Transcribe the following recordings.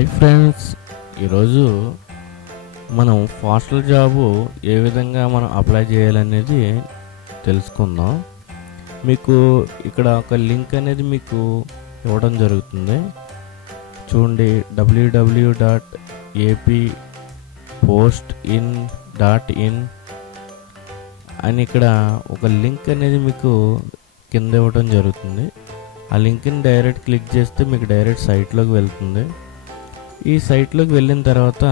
Hi friends. ఈరోజు మనం hostel job ఏ విధంగా మనం అప్లై చేయాలనేది తెలుసుకుందాం. మీకు ఇక్కడ ఒక లింక్ అనేది మీకు ఇవ్వడం జరుగుతుంది. చూడండి W W W dot AP post in dot in అని ఇక్కడ ఒక లింక్ అనేది మీకు కింద ఇవ్వడం జరుగుతుంది. ఆ లింక్ని డైరెక్ట్ క్లిక్ చేస్తే మీకు డైరెక్ట్ సైట్లోకి వెళ్తుంది. ఈ సైట్లోకి వెళ్ళిన తర్వాత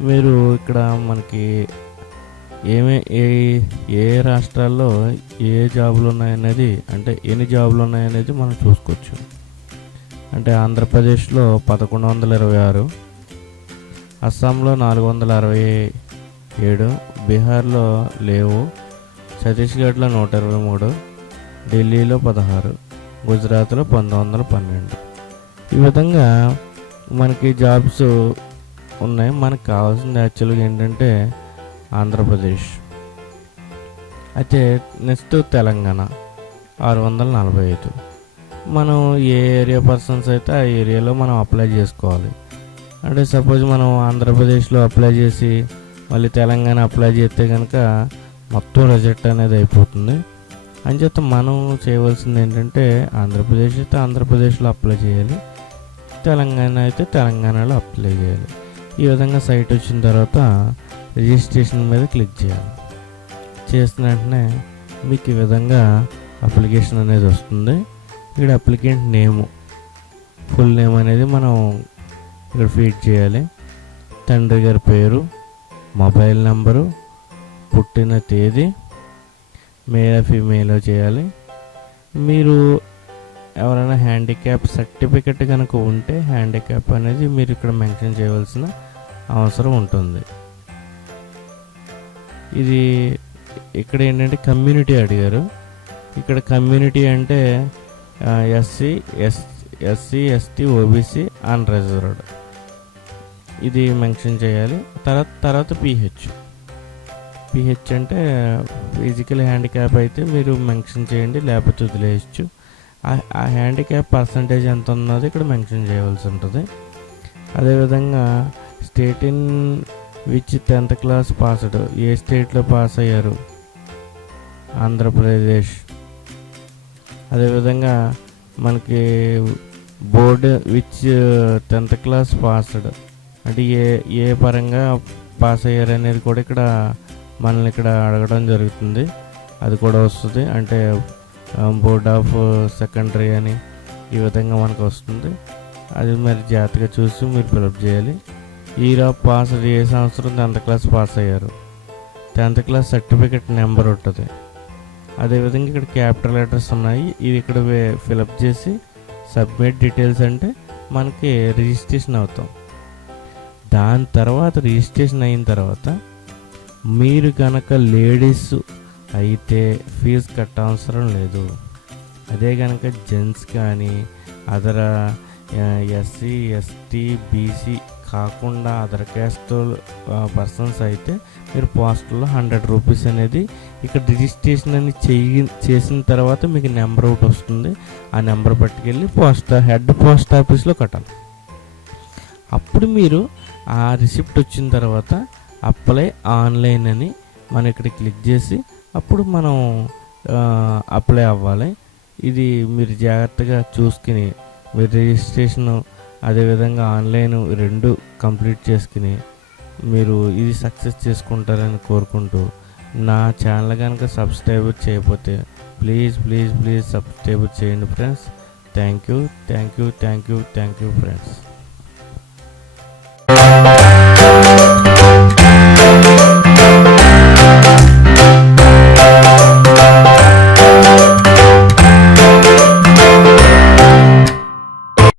మీరు ఇక్కడ మనకి ఏమే ఏ ఏ రాష్ట్రాల్లో ఏ జాబులు ఉన్నాయనేది అంటే ఎన్ని జాబులు ఉన్నాయనేది మనం చూసుకోవచ్చు. అంటే ఆంధ్రప్రదేశ్లో పదకొండు వందల ఇరవై ఆరు అస్సాంలో నాలుగు వందల అరవై ఏడు బీహార్లో లేవు ఛత్తీస్గఢ్లో నూట ఇరవై మూడు ఢిల్లీలో పదహారు గుజరాత్లో పంతొమ్మిది వందల పన్నెండు. ఈ విధంగా మనకి జాబ్స్ ఉన్నాయి. మనకు కావాల్సింది యాక్చువల్గా ఏంటంటే ఆంధ్రప్రదేశ్. అయితే నెక్స్ట్ తెలంగాణ ఆరు వందల నలభై ఐదు. మనం ఏ ఏరియా పర్సన్స్ అయితే ఆ ఏరియాలో మనం అప్లై చేసుకోవాలి. అంటే సపోజ్ మనం ఆంధ్రప్రదేశ్లో అప్లై చేసి మళ్ళీ తెలంగాణ అప్లై చేస్తే కనుక మొత్తం రిజెక్ట్ అనేది అయిపోతుంది. అని అంచేత మనం చేయవలసింది ఏంటంటే ఆంధ్రప్రదేశ్ అయితే ఆంధ్రప్రదేశ్లో అప్లై చేయాలి. తెలంగాణ అయితే తెలంగాణలో అప్లై చేయాలి. ఈ విధంగా సైట్ వచ్చిన తర్వాత రిజిస్ట్రేషన్ మీద క్లిక్ చేయాలి. చేసిన వెంటనే మీకు ఈ విధంగా అప్లికేషన్ అనేది వస్తుంది. ఇక్కడ అప్లికెంట్ నేము ఫుల్ నేమ్ అనేది మనం ఇక్కడ ఫీడ్ చేయాలి. తండ్రి గారి పేరు మొబైల్ నంబరు పుట్టిన తేదీ మేల్ ఫీమేల్ చేయాలి. మీరు ఎవరైనా హ్యాండిక్యాప్ సర్టిఫికెట్ కనుక ఉంటే హ్యాండిక్యాప్ అనేది మీరు ఇక్కడ మెన్షన్ చేయవలసిన అవసరం ఉంటుంది. ఇది ఇక్కడ ఏంటంటే కమ్యూనిటీ అడిగారు. ఇక్కడ కమ్యూనిటీ అంటే SC S SC ST OBC unreserved ఇది మెన్షన్ చేయాలి. తర్వాత తర్వాత పిహెచ్ పిహెచ్ అంటే ఫిజికల్ హ్యాండిక్యాప్ అయితే మీరు మెన్షన్ చేయండి లేకపోతే వదిలేయచ్చు. ఆ- హ్యాండిక్యాప్ పర్సంటేజ్ ఎంత ఉన్నది ఇక్కడ మెన్షన్ చేయవలసి ఉంటుంది. అదేవిధంగా state in which tenth class passed ఏ స్టేట్లో పాస్ అయ్యారు? ఆంధ్రప్రదేశ్. అదేవిధంగా మనకి board which tenth class passed అంటే ఏ ఏ పరంగా పాస్ అయ్యారు అనేది కూడా ఇక్కడ మనల్ని ఇక్కడ అడగడం జరుగుతుంది. అది కూడా వస్తుంది. అంటే బోర్డ్ ఆఫ్ సెకండరీ అని ఈ విధంగా మనకు వస్తుంది. అది మరి జాగ్రత్తగా చూసి మీరు ఫిలప్ చేయాలి. ఈరా పాస్ ఏ సంవత్సరం? టెన్త్ క్లాస్ పాస్ అయ్యారు. టెన్త్ క్లాస్ సర్టిఫికెట్ నెంబర్ ఉంటుంది. అదేవిధంగా ఇక్కడ క్యాపిటల్ లెటర్స్ ఉన్నాయి. ఇవి ఇక్కడ ఫిలప్ చేసి సబ్మిట్ డీటెయిల్స్ అంటే మనకి రిజిస్ట్రేషన్ అవుతాం. దాని తర్వాత రిజిస్ట్రేషన్ అయిన తర్వాత మీరు కనుక లేడీస్ అయితే ఫీజు కట్టవసరం లేదు. అదే కనుక జెంట్స్ కానీ అదర్ ఎస్సీ ఎస్టీ బీసీ కాకుండా అదర్ క్యాస్ట్ పర్సన్స్ అయితే మీరు పోస్టల్లో హండ్రెడ్ రూపీస్ అనేది ఇక్కడ రిజిస్ట్రేషన్ అని చెయ్యి చేసిన తర్వాత మీకు నెంబర్ ఒకటి వస్తుంది. ఆ నెంబర్ పట్టుకెళ్ళి పోస్ట్ హెడ్ పోస్ట్ ఆఫీస్లో కట్టాలి. అప్పుడు మీరు ఆ రిసిప్ట్ వచ్చిన తర్వాత అప్లై ఆన్లైన్ అని మనం ఇక్కడ క్లిక్ చేసి అప్పుడు మనం అప్లై అవ్వాలి. ఇది మీరు జాగ్రత్తగా చూసుకుని మీరు రిజిస్ట్రేషన్ అదేవిధంగా ఆన్లైన్ రెండు కంప్లీట్ చేసుకుని మీరు ఇది సక్సెస్ చేసుకుంటారని కోరుకుంటూ నా ఛానల్ కనుక సబ్స్క్రైబ్ చేయకపోతే ప్లీజ్ ప్లీజ్ ప్లీజ్ సబ్స్క్రైబ్ చేయండి friends thank you thank you thank you thank you friends